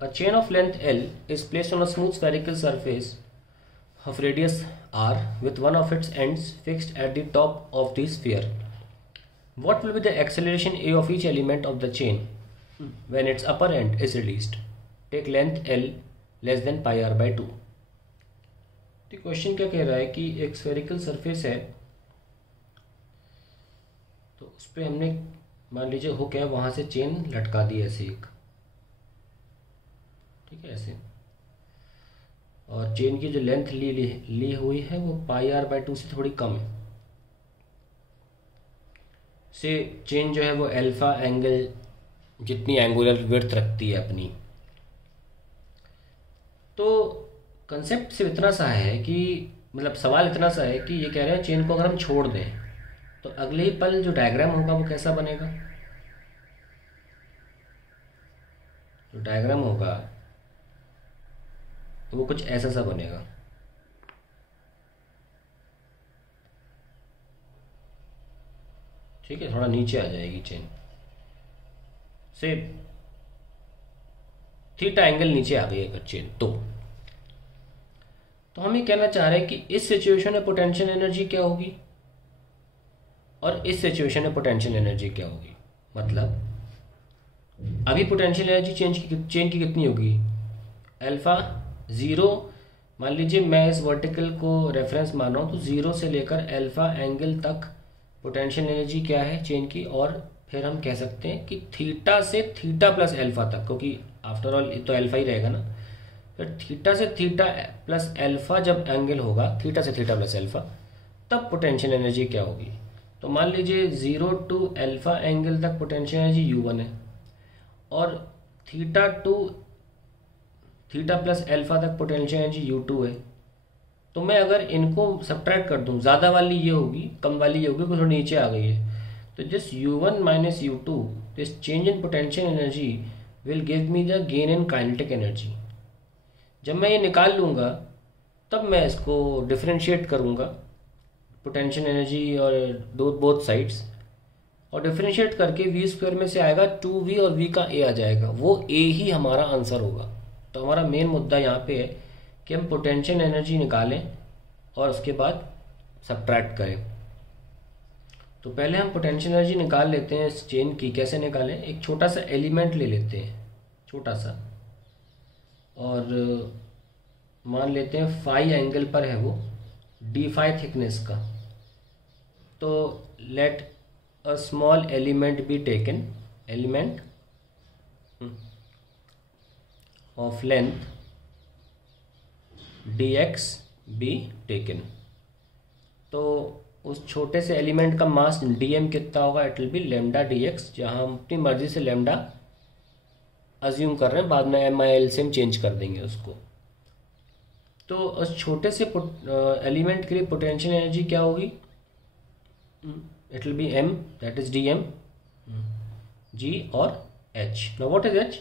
A chain of length L is placed on a smooth spherical surface of radius r with one of its ends fixed at the top of the sphere. What will be the acceleration a of each element of the chain when its upper end is released? Take length L less than pi r by 2. तो question क्या कह रहा है कि एक spherical surface है, तो उस पर हमने मान लीजिए हुक है, वहाँ से चेन लटका दी ऐसे एक, ठीक है ऐसे, और चेन की जो लेंथ ली हुई है वो पाई आर बाई 2 से थोड़ी कम है। से चेन जो है वो अल्फा एंगल जितनी एंगुलर विड्थ रखती है अपनी। तो कंसेप्ट सिर्फ इतना सा है कि मतलब सवाल इतना सा है कि ये कह रहे हैं चेन को अगर हम छोड़ दें तो अगले ही पल जो डायग्राम होगा वो कैसा बनेगा। जो डायग्राम होगा वो कुछ ऐसा सा बनेगा। ठीक है, थोड़ा नीचे आ जाएगी चेन से, थीटा एंगल नीचे आ गई अगर चेन तो हम ये कहना चाह रहे हैं कि इस सिचुएशन में पोटेंशियल एनर्जी क्या होगी और इस सिचुएशन में पोटेंशियल एनर्जी क्या होगी। मतलब अभी पोटेंशियल एनर्जी चेन की कितनी होगी, अल्फा 0, मान लीजिए मैं इस वर्टिकल को रेफरेंस मान रहा हूँ, तो 0 से लेकर अल्फा एंगल तक पोटेंशियल एनर्जी क्या है चेन की, और फिर हम कह सकते हैं कि थीटा से थीटा प्लस अल्फा तक, क्योंकि आफ्टर ऑल तो अल्फा ही रहेगा ना, फिर थीटा से थीटा प्लस अल्फा जब एंगल होगा, थीटा से थीटा प्लस अल्फा, तब पोटेंशियल एनर्जी क्या होगी। तो मान लीजिए 0 टू अल्फा एंगल तक पोटेंशियल एनर्जी U1 है, और theta two theta plus alpha तक पोटेंशियल एनर्जी U2 है। तो मैं अगर इनको सब्ट्रैक्ट कर दूं, ज़्यादा वाली ये होगी, कम वाली ये होगी, कुछ थोड़ी नीचे आ गई है, तो this U1 minus U2, this change in potential energy will give me the gain in kinetic energy. जब मैं ये निकाल लूँगा तब मैं इसको डिफरेंशिएट करूँगा पोटेंशियल एनर्जी और बोथ साइड्स, और डिफरेंशिएट करके वी स्क्वायर में से आएगा 2v और v का a आ जाएगा, वो a ही हमारा आंसर होगा। तो हमारा मेन मुद्दा यहाँ पे है कि हम पोटेंशियल एनर्जी निकालें और उसके बाद सब्ट्रैक्ट करें। तो पहले हम पोटेंशियल एनर्जी निकाल लेते हैं इस चेन की। कैसे निकालें, एक छोटा सा एलिमेंट ले लेते हैं, छोटा सा, और मान लेते हैं फाई एंगल पर है वो, डी फाई थिकनेस का। तो let a small element be taken, element of length dx be taken. तो उस छोटे से एलिमेंट का मास dm कितना होगा, it will be lambda dx, जहाँ हम अपनी मर्जी से लेमडा अज्यूम कर रहे हैं, बाद में MIL से हम चेंज कर देंगे उसको। तो उस छोटे से एलिमेंट के लिए पोटेंशियल एनर्जी क्या होगी, it will be m, that is dm, g और h। Now what is h,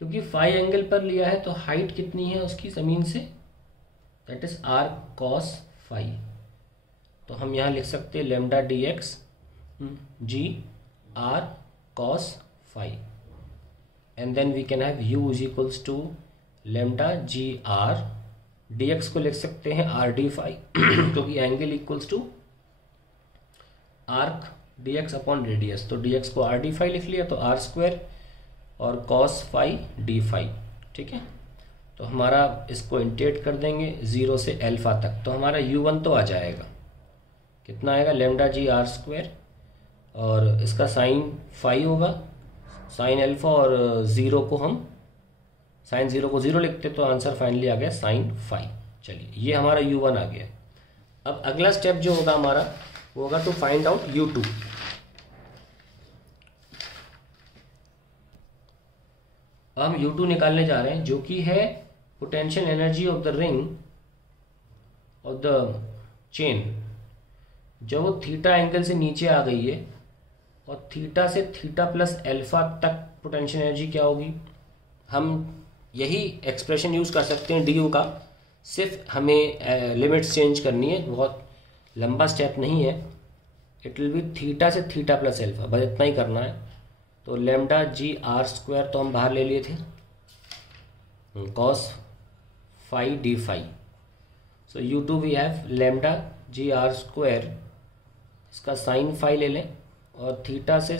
क्योंकि फाई एंगल पर लिया है तो हाइट कितनी है उसकी ज़मीन से, that is r cos phi. तो हम यहाँ लिख सकते हैं lambda dx g r cos phi, and then we can have u is equals to lambda g r, dx को लिख सकते हैं r d फाई क्योंकि angle equals to arc dx upon radius. तो dx को r d फाई लिख लिया, तो r स्क्वायर और cos फाई d फाई। ठीक है, तो हमारा इसको इंटीग्रेट कर देंगे 0 से अल्फा तक, तो हमारा U1 तो आ जाएगा, कितना आएगा, लेमडा जी आर स्क्वायर, और इसका साइन फाई होगा, साइन अल्फा, और साइन 0 को 0 लिखते तो आंसर फाइनली आ गया साइन फाई। चलिए, ये हमारा U1 आ गया। अब अगला स्टेप जो होगा हमारा वो होगा टू फाइंड आउट U2। अब हम U2 निकालने जा रहे हैं, जो कि है potential energy of the ring of the chain, जो वो थीटा एंगल से नीचे आ गई है, और थीटा से थीटा प्लस अल्फा तक पोटेंशियल एनर्जी क्या होगी। हम यही एक्सप्रेशन यूज़ कर सकते हैं du का, सिर्फ हमें लिमिट्स चेंज करनी है, बहुत लंबा स्टेप नहीं है। इट विल बी थीटा से थीटा प्लस अल्फा, बस इतना ही करना है। तो लेमडा जी आर स्क्वायर तो हम बाहर ले लिए थे, cos phi d phi. So u2 we have lambda g r square, इसका साइन फाई ले लें और थीटा से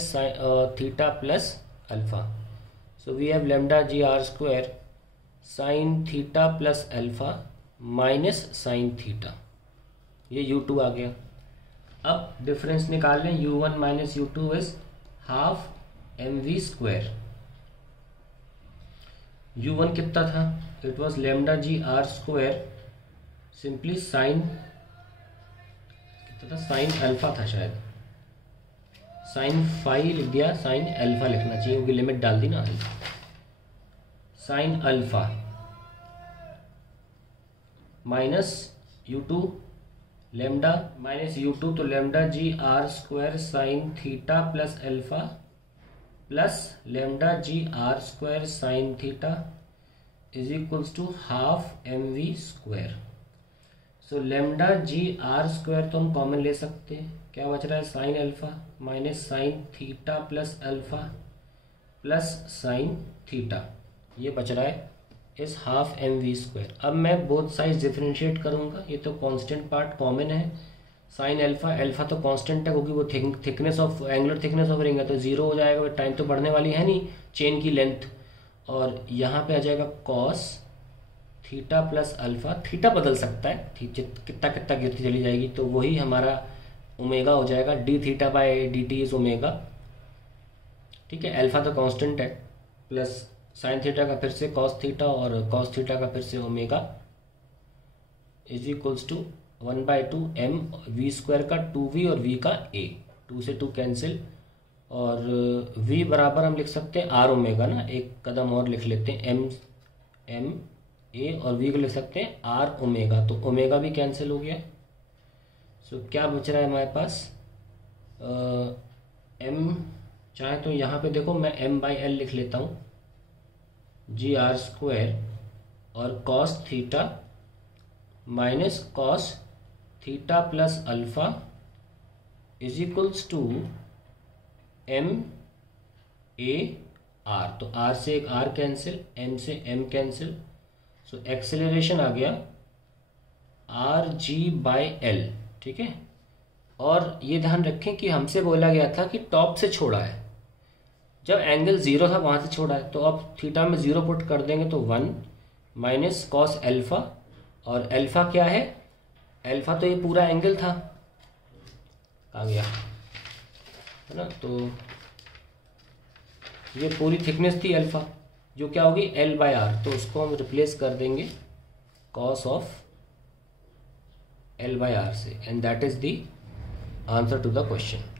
theta plus alpha. So we have lambda g r square sine theta plus alpha minus sine theta. ये u2 आ गया. अब difference निकाल लें. u1 minus u2 is half mv square. u1 कितना था? It was lambda g r square simply sine कितना था? साइन अल्फा था शायद. साइन फाई लिख दिया, साइन अल्फा लिखना चाहिए क्योंकि लिमिट डाल दी ना. Sine alpha minus u2 lambda minus u2 तो lambda g r square sine theta plus alpha plus lambda g r square sine theta is equals to half m v square. So lambda g r square तो हम common ले सकते हैं. क्या बच रहा है? Sign alpha minus sine theta plus alpha plus sign theta. ये बच रहा है इस हाफ एम वी स्क्वायर. अब मैं बोथ साइड डिफ्रेंशिएट करूंगा. ये तो कांस्टेंट पार्ट कॉमन है. साइन अल्फा, अल्फा तो कांस्टेंट है क्योंकि वो thickness of angular thickness of ring है तो जीरो हो जाएगा. टाइम तो बढ़ने वाली है नहीं चेन की लेंथ. और यहाँ पे आ जाएगा cos theta plus alpha. Theta बदल सकता है, कितना कितना गिरती चली जाएगी तो वही हमारा ओमेगा हो जाएगा. D theta by D T is omega. ठीक है, अल्फा तो कांस्टेंट है प्लस साइन थीटा का फिर से कॉस थीटा और कॉस थीटा का फिर से omega is equals to 1/2 m v square का 2v और v का a. 2 से 2 कैंसिल और v बराबर हम लिख सकते हैं आर ओमेगा ना. एक कदम और लिख लेते हैं एम ए और v को लिख सकते हैं आर ओमेगा. तो ओमेगा भी कैंसिल हो गया. सो क्या बच रहा है हमारे पास? m चाहे तो यहाँ पे देखो मैं m/l लिख लेता हूँ जी आर स्क्वायर और cos theta minus cos theta plus alpha is equals to m a r. तो आर से एक आर कैंसिल, एम से एम कैंसिल. सो एक्सेलरेशन आ गया आर जी बाई एल. ठीक है, और ये ध्यान रखें कि हमसे बोला गया था कि टॉप से छोड़ा है. जब एंगल जीरो था वहां से छोड़ा है तो अब थीटा में जीरो पुट कर देंगे तो 1 माइनस कॉस अल्फा. और अल्फा क्या है? अल्फा तो ये पूरा एंगल था. आ गया है ना. तो ये पूरी थिकनेस थी अल्फा जो क्या होगी l/r. तो उसको हम रिप्लेस कर देंगे कॉस ऑफ l/r से. And that is the answer to the question.